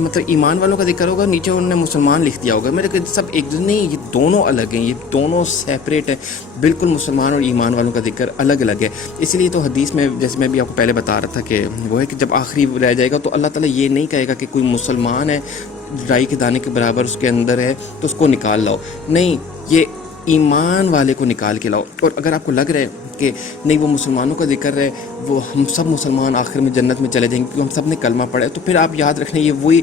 مطلب ایمان والوں کا ذکر ہوگا، نیچے انہوں نے مسلمان لکھ دیا ہوگا، میرے کہ سب ایک نہیں، یہ دونوں الگ ہیں، یہ دونوں سیپریٹ ہیں بالکل، مسلمان اور ایمان والوں کا ذکر الگ الگ ہے۔ اسی لیے تو حدیث میں جیسے میں بھی آپ کو پہلے بتا رہا تھا کہ وہ ہے کہ جب آخری رہ جائے گا تو اللہ تعالیٰ یہ نہیں کہے گا کہ کوئی مسلمان ہے رائی کے دانے کے برابر اس کے اندر ہے تو اس کو نکال لاؤ، نہیں، یہ ایمان والے کو نکال کے لاؤ۔ اور اگر آپ کو لگ رہا ہے کہ نہیں وہ مسلمانوں کا ذکر ہے، وہ ہم سب مسلمان آخر میں جنت میں چلے جائیں گے کیونکہ ہم سب نے کلمہ پڑھا ہے، تو پھر آپ یاد رکھیں یہ وہی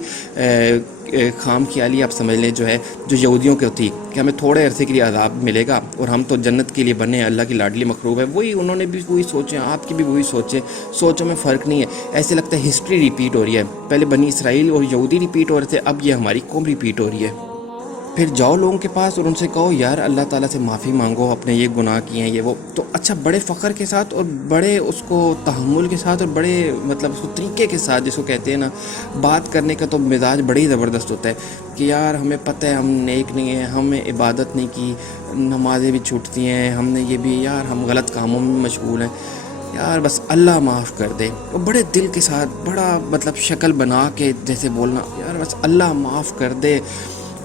خام خیالی آپ سمجھ لیں جو ہے جو یہودیوں کی ہوتی کہ ہمیں تھوڑے عرصے کے لیے عذاب ملے گا اور ہم تو جنت کے لیے بنے، اللہ کی لاڈلی مخلوق ہے، وہی انہوں نے بھی وہی سوچیں، آپ کی بھی وہی سوچیں، سوچوں میں فرق نہیں ہے۔ ایسے لگتا ہے ہسٹری ریپیٹ ہو رہی ہے، پہلے بنی اسرائیل اور یہودی ریپیٹ ہو رہے تھے، اب یہ ہماری قوم ریپیٹ ہو رہی ہے۔ پھر جاؤ لوگوں کے پاس اور ان سے کہو یار اللہ تعالیٰ سے معافی مانگو، اپنے یہ گناہ کیے ہیں، یہ وہ، تو اچھا بڑے فخر کے ساتھ اور بڑے اس کو تحمل کے ساتھ اور بڑے مطلب اس کو طریقے کے ساتھ، جس کو کہتے ہیں نا بات کرنے کا، تو مزاج بڑی زبردست ہوتا ہے کہ یار ہمیں پتہ ہے ہم نیک نہیں ہیں، ہمیں عبادت نہیں کی، نمازیں بھی چھوٹتی ہیں، ہم نے یہ بھی، یار ہم غلط کاموں میں مشغول ہیں، یار بس اللہ معاف کر دے، اور بڑے دل کے ساتھ بڑا مطلب شکل بنا کے جیسے بولنا یار بس اللہ معاف کر دے،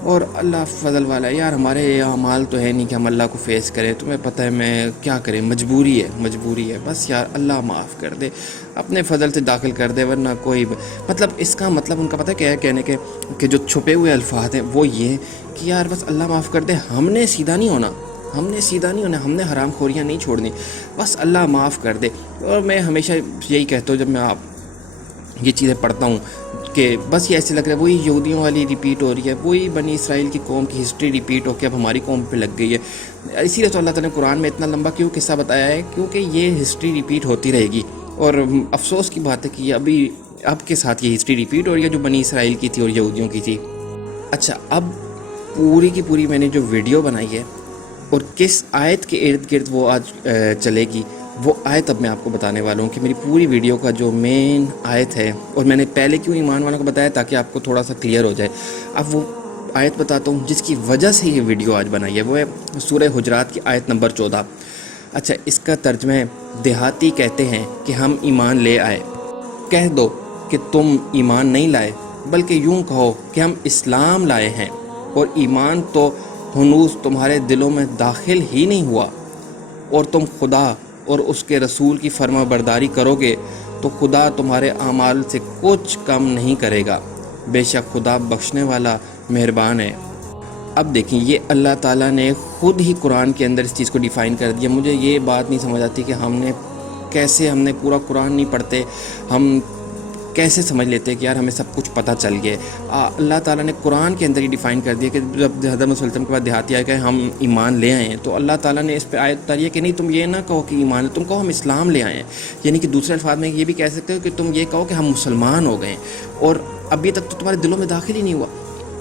اور اللہ فضل والا ہے، یار ہمارے اعمال تو ہے نہیں کہ ہم اللہ کو فیس کریں، تمہیں پتہ ہے میں کیا کریں، مجبوری ہے، بس یار اللہ معاف کر دے، اپنے فضل سے داخل کر دے، ورنہ کوئی مطلب اس کا مطلب ان کا پتہ کیا ہے کہنے کے کہ جو چھپے ہوئے الفاظ ہیں وہ یہ کہ یار بس اللہ معاف کر دے، ہم نے سیدھا نہیں ہونا، ہم نے حرام خوریاں نہیں چھوڑنی، بس اللہ معاف کر دے۔ اور میں ہمیشہ یہی کہتا ہوں جب میں یہ چیزیں پڑھتا ہوں کہ بس یہ ایسے لگ رہا ہے وہی یہودیوں والی ریپیٹ ہو رہی ہے، وہی بنی اسرائیل کی قوم کی ہسٹری ریپیٹ ہو کے اب ہماری قوم پہ لگ گئی ہے۔ اسی لیے تو اللہ تعالیٰ نے قرآن میں اتنا لمبا کیوں قصہ بتایا ہے، کیونکہ یہ ہسٹری ریپیٹ ہوتی رہے گی، اور افسوس کی بات ہے کہ اب کے ساتھ یہ ہسٹری ریپیٹ ہو رہی ہے جو بنی اسرائیل کی تھی اور یہودیوں کی تھی۔ اچھا، اب پوری کی پوری میں نے جو ویڈیو بنائی ہے اور کس آیت کے ارد گرد وہ آج چلے گی، وہ آیت اب میں آپ کو بتانے والا ہوں کہ میری پوری ویڈیو کا جو مین آیت ہے، اور میں نے پہلے کیوں ایمان والوں کو بتایا تاکہ آپ کو تھوڑا سا کلیئر ہو جائے، اب وہ آیت بتاتا ہوں جس کی وجہ سے یہ ویڈیو آج بنائی ہے، وہ ہے سورہ حجرات کی آیت نمبر 14۔ اچھا، اس کا ترجمہ ہے دیہاتی کہتے ہیں کہ ہم ایمان لے آئے، کہہ دو کہ تم ایمان نہیں لائے بلکہ یوں کہو کہ ہم اسلام لائے ہیں، اور ایمان تو ہنوز تمہارے دلوں میں داخل ہی نہیں ہوا، اور تم خدا اور اس کے رسول کی فرما برداری کرو گے تو خدا تمہارے اعمال سے کچھ کم نہیں کرے گا، بے شک خدا بخشنے والا مہربان ہے۔ اب دیکھیں یہ اللہ تعالیٰ نے خود ہی قرآن کے اندر اس چیز کو ڈیفائن کر دیا۔ مجھے یہ بات نہیں سمجھ آتی کہ ہم نے پورا قرآن نہیں پڑھتے، ہم کیسے سمجھ لیتے کہ یار ہمیں سب کچھ پتہ چل گیا۔ اللہ تعالیٰ نے قرآن کے اندر ہی ڈیفائن کر دیا کہ جب حضرت صلی اللہ علیہ وسلم کے بعد دیہاتی آئے کہ ہم ایمان لے آئے ہیں، تو اللہ تعالیٰ نے اس پہ آیت اتاری ہے کہ نہیں، تم یہ نہ کہو کہ ایمان، تم کہو ہم اسلام لے آئے ہیں، یعنی کہ دوسرے الفاظ میں یہ بھی کہہ سکتے ہو کہ تم یہ کہو کہ ہم مسلمان ہو گئے ہیں، اور ابھی تک تو تمہارے دلوں میں داخل ہی نہیں ہوا۔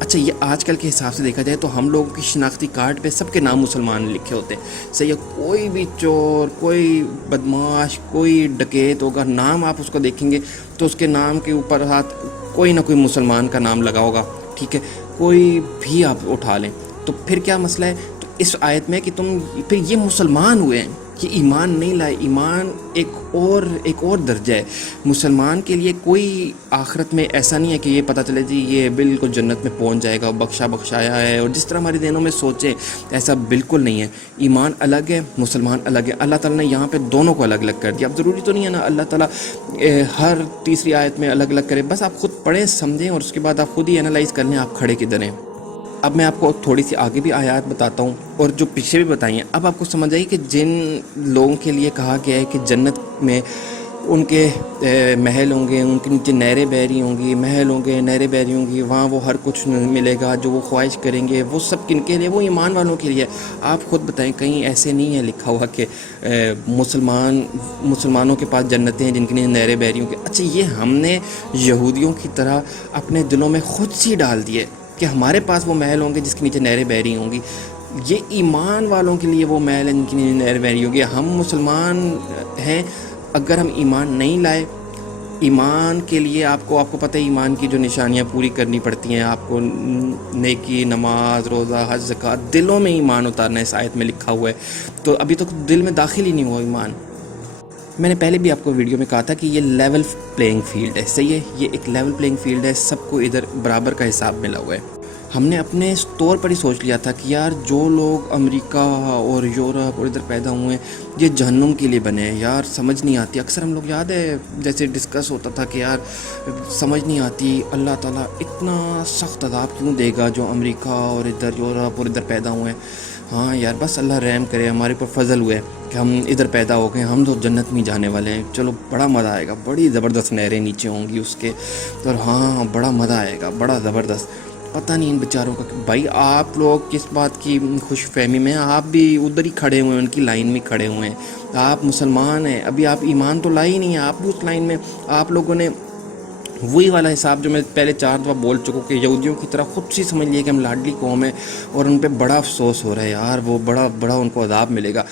اچھا، یہ آج کل کے حساب سے دیکھا جائے تو ہم لوگوں کی شناختی کارڈ پہ سب کے نام مسلمان لکھے ہوتے ہیں، صحیح ہے، کوئی بھی چور، کوئی بدماش، کوئی ڈکیت ہوگا، نام آپ اس کو دیکھیں گے تو اس کے نام کے اوپر ہاتھ کوئی نہ کوئی مسلمان کا نام لگا ہوگا، ٹھیک ہے، کوئی بھی آپ اٹھا لیں، تو پھر کیا مسئلہ ہے؟ تو اس آیت میں کہ تم پھر یہ مسلمان ہوئے ہیں، یہ ایمان نہیں لائے، ایمان ایک اور درجہ ہے۔ مسلمان کے لیے کوئی آخرت میں ایسا نہیں ہے کہ یہ پتہ چلے جی یہ بالکل جنت میں پہنچ جائے گا، بخشایا ہے، اور جس طرح ہمارے ذہنوں میں سوچے ایسا بالکل نہیں ہے۔ ایمان الگ ہے، مسلمان الگ ہے، اللہ تعالیٰ نے یہاں پہ دونوں کو الگ الگ کر دیا۔ اب ضروری تو نہیں ہے نا اللہ تعالیٰ ہر تیسری آیت میں الگ الگ کرے، بس آپ خود پڑھیں سمجھیں اور اس کے بعد آپ خود ہی انالائز کر لیں آپ کھڑے کدھر ہیں۔ اب میں آپ کو تھوڑی سی آگے بھی آیات بتاتا ہوں اور جو پیچھے بھی بتائی ہیں، اب آپ کو سمجھ آئی کہ جن لوگوں کے لیے کہا گیا ہے کہ جنت میں ان کے محل ہوں گے، ان کے نیچے نہریں بہہ رہی ہوں گی، محل ہوں گے، نہریں بہہ رہی ہوں گی، وہاں وہ ہر کچھ ملے گا جو وہ خواہش کریں گے، وہ سب کن کے لیے؟ وہ ایمان والوں کے لیے۔ آپ خود بتائیں، کہیں ایسے نہیں ہے لکھا ہوا کہ مسلمانوں کے پاس جنتیں ہیں جن کے لیے نہریں بہہ رہی ہوں گی۔ اچھا، یہ ہم نے یہودیوں کی طرح اپنے دلوں میں خود سی ڈال دیے کہ ہمارے پاس وہ محل ہوں گے جس کے نیچے نہریں بہہ رہی ہوں گی، یہ ایمان والوں کے لیے وہ محل ہیں جن کے نیچے نہریں بہہ رہی ہوں گی۔ ہم مسلمان ہیں، اگر ہم ایمان نہیں لائے، ایمان کے لیے آپ کو پتہ ہے ایمان کی جو نشانیاں پوری کرنی پڑتی ہیں، آپ کو نیکی، نماز، روزہ، حج، زکوٰۃ، دلوں میں ایمان اتارنا ہے، اس آیت میں لکھا ہوا ہے، تو ابھی تک دل میں داخل ہی نہیں ہوا ایمان۔ میں نے پہلے بھی آپ کو ویڈیو میں کہا تھا کہ یہ لیول پلینگ فیلڈ ہے، صحیح ہے، یہ ایک لیول پلینگ فیلڈ ہے، سب کو ادھر برابر کا حساب ملا ہوا ہے۔ ہم نے اپنے طور پر ہی سوچ لیا تھا کہ یار جو لوگ امریکہ اور یورپ اور ادھر پیدا ہوئے ہیں یہ جہنم کے لیے بنے ہیں، یار سمجھ نہیں آتی۔ اکثر ہم لوگ یاد ہے جیسے ڈسکس ہوتا تھا کہ یار سمجھ نہیں آتی اللہ تعالیٰ اتنا سخت عذاب کیوں دے گا جو امریکہ اور ادھر یورپ اور ادھر پیدا ہوئے ہیں۔ ہاں یار بس اللہ رحم کرے، ہمارے اوپر فضل ہوئے کہ ہم ادھر پیدا ہو گئے، ہم تو جنت میں جانے والے ہیں، چلو بڑا مزہ آئے گا، بڑی زبردست نہریں نیچے ہوں گی اس کے، اور ہاں بڑا مزہ آئے گا، بڑا زبردست۔ پتہ نہیں ان بیچاروں کا، بھائی آپ لوگ کس بات کی خوش فہمی میں، آپ بھی ادھر ہی کھڑے ہوئے ہیں، ان کی لائن میں کھڑے ہوئے ہیں، آپ مسلمان ہیں، ابھی آپ ایمان تو لائے ہی نہیں ہیں، آپ بھی اس لائن میں۔ آپ لوگوں نے وہی والا حساب جو میں پہلے 4 دفعہ بول چکا کہ یہودیوں کی طرح خود سے سمجھ لیے کہ ہم لاڈلی قوم ہے، اور ان پہ بڑا افسوس ہو رہا ہے یار، وہ بڑا ان کو عذاب ملے گا۔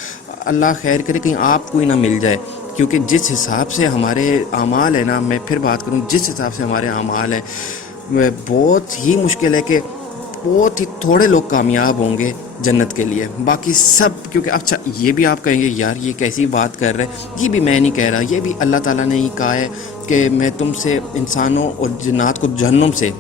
اللہ خیر کرے کہیں آپ کو ہی نہ مل جائے، کیونکہ جس حساب سے ہمارے اعمال ہیں نا، میں پھر بات کروں، جس حساب سے ہمارے اعمال ہیں بہت ہی مشکل ہے کہ بہت ہی تھوڑے لوگ کامیاب ہوں گے جنت کے لیے، باقی سب، کیونکہ اچھا یہ بھی آپ کہیں گے یار یہ کیسی بات کر رہے ہیں، یہ بھی میں نہیں کہہ رہا، یہ بھی اللہ تعالیٰ نے ہی کہا ہے کہ میں تم سے انسانوں اور جنات کو جہنم سے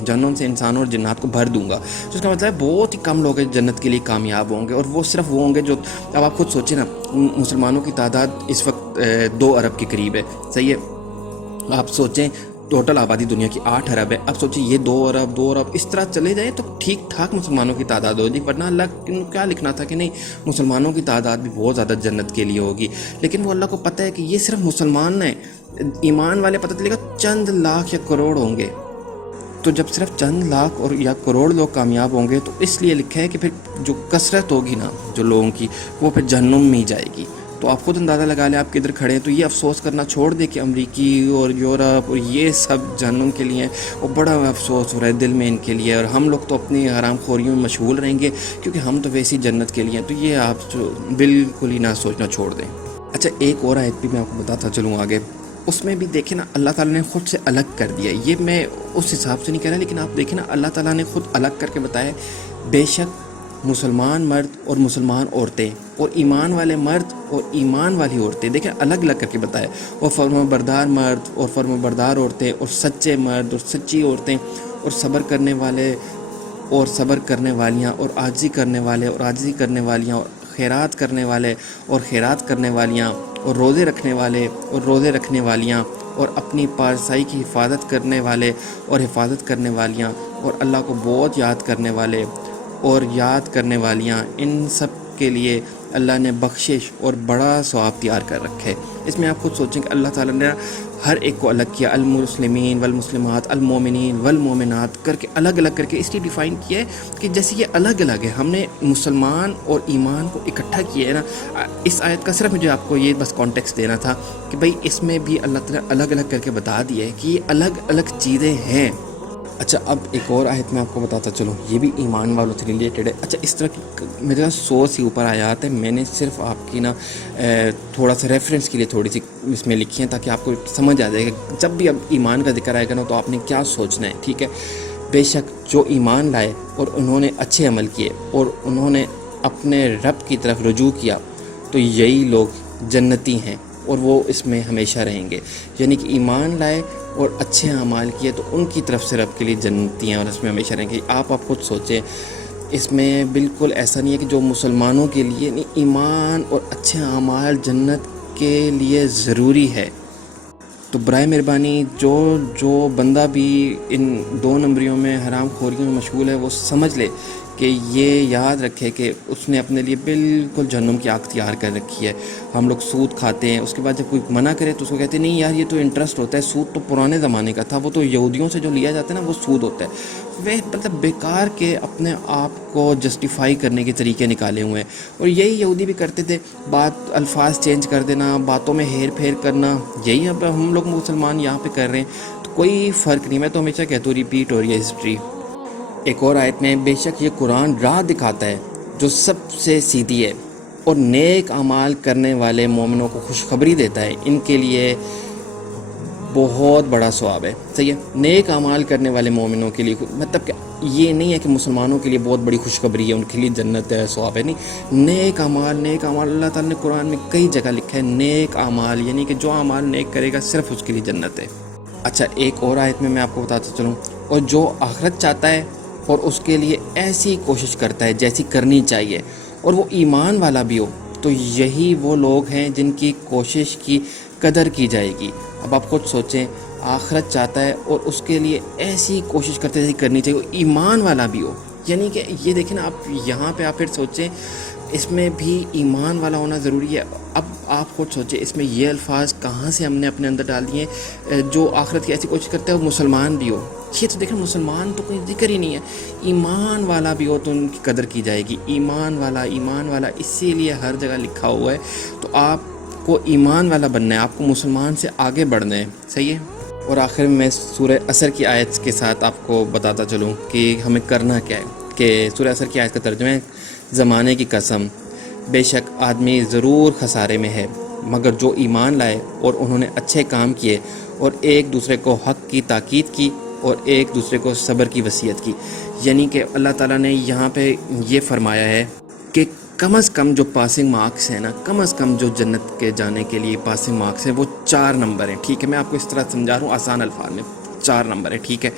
انسانوں اور جنات کو بھر دوں گا۔ تو اس کا مطلب ہے بہت ہی کم لوگ جنت کے لیے کامیاب ہوں گے، اور وہ صرف وہ ہوں گے جو، اب آپ خود سوچیں نا، مسلمانوں کی تعداد اس وقت 2 ارب کے قریب ہے، صحیح ہے، آپ سوچیں ٹوٹل آبادی دنیا کی 8 ارب ہے، اب سوچیں یہ 2 ارب اس طرح چلے جائیں تو ٹھیک ٹھاک مسلمانوں کی تعداد ہوگی، ورنہ اللہ نے کیا لکھنا تھا کہ نہیں مسلمانوں کی تعداد بھی بہت زیادہ جنت کے لیے ہوگی، لیکن وہ اللہ کو پتہ ہے کہ یہ صرف مسلمان ہیں، ایمان والے پتہ چلے گا چند لاکھ یا کروڑ ہوں گے۔ تو جب صرف چند لاکھ اور یا کروڑ لوگ کامیاب ہوں گے تو اس لیے لکھا ہے کہ پھر جو کثرت ہوگی نا جو لوگوں کی، وہ پھر جہنم میں ہی جائے گی۔ تو آپ خود اندازہ لگا لیں آپ کدھر کھڑے ہیں، تو یہ افسوس کرنا چھوڑ دیں کہ امریکی اور یورپ اور یہ سب جہنم کے لیے ہیں، اور بڑا افسوس ہو رہا ہے دل میں ان کے لیے، اور ہم لوگ تو اپنی حرام خوریوں میں مشغول رہیں گے کیونکہ ہم تو ویسی جنت کے لیے ہیں۔ تو یہ آپ بالکل ہی نہ سوچنا چھوڑ دیں۔ اچھا ایک اور آیت بھی میں آپ کو بتاتا چلوں آگے، اس میں بھی دیکھیں نا اللہ تعالیٰ نے خود سے الگ کر دیا، یہ میں اس حساب سے نہیں کہہ رہا، لیکن آپ دیکھیں نا اللہ تعالیٰ نے خود الگ کر کے بتایا، بے شک مسلمان مرد اور مسلمان عورتیں اور ایمان والے مرد اور ایمان والی عورتیں، دیکھیں الگ الگ کر کے بتایا، اور فرما بردار مرد اور فرما بردار عورتیں اور سچے مرد اور سچی عورتیں اور صبر کرنے والے اور صبر کرنے والیاں اور عاجزی کرنے والے اور عاجزی کرنے والیاں اور خیرات کرنے والے اور خیرات کرنے والیاں اور روزے رکھنے والے اور روزے رکھنے والیاں اور اپنی پارسائی کی حفاظت کرنے والے اور حفاظت کرنے والیاں اور اللہ کو بہت یاد کرنے والے اور یاد کرنے والیاں، ان سب کے لیے اللہ نے بخشش اور بڑا ثواب تیار کر رکھے۔ اس میں آپ خود سوچیں کہ اللہ تعالیٰ نے ہر ایک کو الگ کیا، المسلمین والمسلمات المومنین والمومنات کر کے الگ الگ کر کے اس لیے ڈیفائن کیا ہے کہ جیسے یہ الگ الگ ہے، ہم نے مسلمان اور ایمان کو اکٹھا کیا ہے نا۔ اس آیت کا صرف مجھے آپ کو یہ بس کانٹیکسٹ دینا تھا کہ بھئی اس میں بھی اللہ تعالیٰ الگ الگ کر کے بتا دیا ہے کہ یہ الگ الگ چیزیں ہیں۔ اچھا اب ایک اور آیت میں آپ کو بتاتا چلوں، یہ بھی ایمان والوں سے ریلیٹڈ ہے۔ اچھا اس طرح کی میرے پاس 100 سے اوپر آیات ہیں، میں نے صرف آپ کی نا تھوڑا سا ریفرنس کے لیے تھوڑی سی اس میں لکھی ہیں تاکہ آپ کو سمجھ آ جائے گا جب بھی اب ایمان کا ذکر آئے گا نا تو آپ نے کیا سوچنا ہے، ٹھیک ہے۔ بے شک جو ایمان لائے اور انہوں نے اچھے عمل کیے اور انہوں نے اپنے رب کی طرف رجوع کیا تو یہی لوگ جنتی ہیں اور وہ اس میں ہمیشہ رہیں گے، یعنی کہ ایمان لائے اور اچھے اعمال کیے تو ان کی طرف سے رب کے لیے جنتی ہیں اور اس میں ہمیشہ رہیں گے۔ آپ خود سوچیں، اس میں بالکل ایسا نہیں ہے کہ جو مسلمانوں کے لیے نہیں، ایمان اور اچھے اعمال جنت کے لیے ضروری ہے۔ تو برائے مہربانی جو بندہ بھی ان 2 نمبریوں میں حرام خوریوں میں مشغول ہے وہ سمجھ لے کہ یہ یاد رکھے کہ اس نے اپنے لیے بالکل جہنم کی آگ تیار کر رکھی ہے۔ ہم لوگ سود کھاتے ہیں، اس کے بعد جب کوئی منع کرے تو اس کو کہتے ہیں نہیں یار یہ تو انٹرسٹ ہوتا ہے، سود تو پرانے زمانے کا تھا، وہ تو یہودیوں سے جو لیا جاتا ہے نا وہ سود ہوتا ہے۔ وہ مطلب بیکار کے اپنے آپ کو جسٹیفائی کرنے کے طریقے نکالے ہوئے ہیں، اور یہی یہودی بھی کرتے تھے، الفاظ چینج کر دینا، باتوں میں ہیر پھیر کرنا، یہی اب ہم لوگ مسلمان یہاں پہ کر رہے ہیں۔ تو کوئی فرق نہیں، میں تو ہمیشہ کہتا ہوں ریپیٹ ہو رہی ہے ہسٹری۔ ایک اور آیت میں بے شک یہ قرآن راہ دکھاتا ہے جو سب سے سیدھی ہے اور نیک اعمال کرنے والے مومنوں کو خوشخبری دیتا ہے، ان کے لیے بہت بڑا ثواب ہے. صحیح ہے. نیک اعمال کرنے والے مومنوں کے لیے مطلب کہ یہ نہیں ہے کہ مسلمانوں کے لیے بہت بڑی خوشخبری ہے، ان کے لیے جنت ہے، ثواب ہے. نہیں، نیک اعمال اللہ تعالیٰ نے قرآن میں کئی جگہ لکھا ہے نیک اعمال، یعنی کہ جو اعمال نیک کرے گا صرف اس کے لیے جنت ہے. اچھا، ایک اور آیت میں آپ کو بتاتا چلوں، اور جو آخرت چاہتا ہے اور اس کے لیے ایسی کوشش کرتا ہے جیسی کرنی چاہیے اور وہ ایمان والا بھی ہو، تو یہی وہ لوگ ہیں جن کی کوشش کی قدر کی جائے گی. اب آپ خود سوچیں، آخرت چاہتا ہے اور اس کے لیے ایسی کوشش کرتے جیسی کرنی چاہیے، وہ ایمان والا بھی ہو. یعنی کہ یہ دیکھیں نا، آپ یہاں پہ آپ پھر سوچیں، اس میں بھی ایمان والا ہونا ضروری ہے. اب آپ خود سوچیں، اس میں یہ الفاظ کہاں سے ہم نے اپنے اندر ڈال دیے ہیں، جو آخرت کی ایسی کوشش کرتا ہے وہ مسلمان بھی ہو. یہ تو دیکھیں، مسلمان تو کوئی ذکر ہی نہیں ہے، ایمان والا بھی ہو تو ان کی قدر کی جائے گی. ایمان والا اسی لیے ہر جگہ لکھا ہوا ہے. تو آپ کو ایمان والا بننا ہے، آپ کو مسلمان سے آگے بڑھنا ہے. صحیح ہے. اور آخر میں سورہ عصر کی آیت کے ساتھ آپ کو بتاتا چلوں کہ ہمیں کرنا کیا ہے. کہ سورہ عصر کی آیت کا ترجمہ ہے، زمانے کی قسم، بے شک آدمی ضرور خسارے میں ہے مگر جو ایمان لائے اور انہوں نے اچھے کام کیے اور ایک دوسرے کو حق کی تاکید کی اور ایک دوسرے کو صبر کی وصیت کی. یعنی کہ اللہ تعالیٰ نے یہاں پہ یہ فرمایا ہے کہ کم از کم جو پاسنگ مارکس ہیں نا، کم از کم جو جنت کے جانے کے لیے پاسنگ مارکس ہیں وہ 4 نمبر ہیں. ٹھیک ہے، میں آپ کو اس طرح سمجھا رہا ہوں آسان الفاظ میں، 4 نمبر ہے. ٹھیک ہے.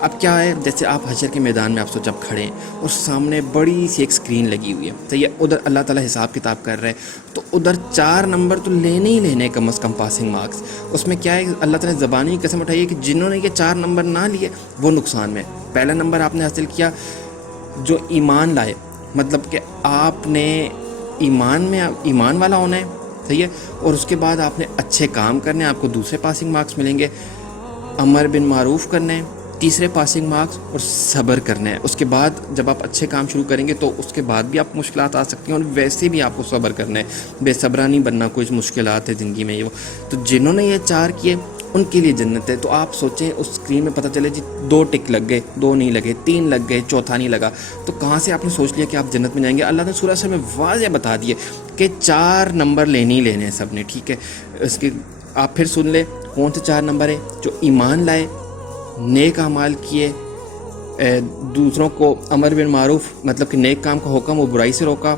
اب کیا ہے، جیسے آپ حشر کے میدان میں آپ سوچ جب کھڑے ہیں اور سامنے بڑی سی ایک اسکرین لگی ہوئی ہے، صحیح ہے، ادھر اللہ تعالیٰ حساب کتاب کر رہے ہیں، تو ادھر 4 نمبر تو لینے ہی لینے کم از کم پاسنگ مارکس. اس میں کیا ہے، اللہ تعالیٰ نے زبانی کی قسم اٹھائی ہے کہ جنہوں نے یہ 4 نمبر نہ لیے وہ نقصان میں. پہلا نمبر آپ نے حاصل کیا جو ایمان لائے، مطلب کہ آپ نے ایمان والا ہونا ہے. صحیح ہے. اور اس کے بعد آپ نے اچھے کام کرنے ہیں، آپ کو دوسرے پاسنگ مارکس ملیں گے. امر بن معروف کرنے ہیں، تیسرے پاسنگ مارکس، اور صبر کرنا ہے. اس کے بعد جب آپ اچھے کام شروع کریں گے تو اس کے بعد بھی آپ مشکلات آ سکتی ہیں، اور ویسے بھی آپ کو صبر کرنا ہے. بے صبرا نہیں بننا، کچھ مشکلات ہے زندگی میں. تو جنہوں نے یہ 4 کیے ان کے لیے جنت ہے. تو آپ سوچیں، اس اسکرین میں پتہ چلے جی 2 ٹک لگ گئے، 2 نہیں لگے، 3 لگ گئے، چوتھا نہیں لگا، تو کہاں سے آپ نے سوچ لیا کہ آپ جنت میں جائیں گے؟ اللہ نے سورہ عصر میں واضح بتا دیے کہ 4 نمبر لینے ہی لینے ہیں سب نے. ٹھیک ہے. اس کے آپ پھر سن لیں کون سے 4 نمبر ہیں، جو ایمان لائے، نیک اعمال کیے، دوسروں کو امر بالمعروف مطلب کہ نیک کام کا حکم و برائی سے روکا،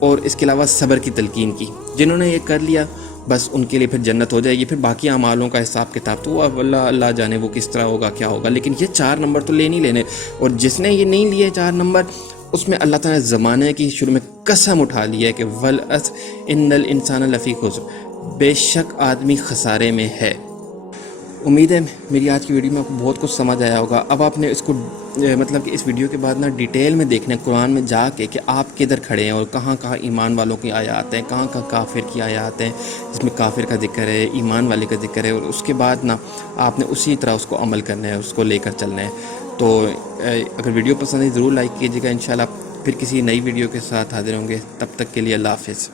اور اس کے علاوہ صبر کی تلقین کی. جنہوں نے یہ کر لیا بس ان کے لیے پھر جنت ہو جائے گی. پھر باقی اعمالوں کا حساب کتاب تو اب اللہ جانے وہ کس طرح ہوگا، کیا ہوگا، لیکن یہ 4 نمبر تو لینے ہی لینے. اور جس نے یہ نہیں لیے 4 نمبر، اس میں اللہ تعالیٰ نے زمانے کی شروع میں قسم اٹھا لی ہے کہ والعصر ان الانسان لفی خسر، بے شک آدمی خسارے میں ہے. امید ہے میری آج کی ویڈیو میں آپ کو بہت کچھ سمجھ آیا ہوگا. اب آپ نے اس کو مطلب کہ اس ویڈیو کے بعد نا ڈیٹیل میں دیکھنا ہے قرآن میں جا کے کہ آپ کدھر کھڑے ہیں اور کہاں کہاں ایمان والوں کی آیات ہیں، کہاں کہاں کافر کی آیات ہیں، جس میں کافر کا ذکر ہے، ایمان والے کا ذکر ہے. اور اس کے بعد نا آپ نے اسی طرح اس کو عمل کرنا ہے، اس کو لے کر چلنا ہے. تو اگر ویڈیو پسند ہے ضرور لائک کیجیے گا. انشاءاللہ پھر کسی نئی ویڈیو کے ساتھ حاضر ہوں گے. تب تک کے لیے اللہ حافظ.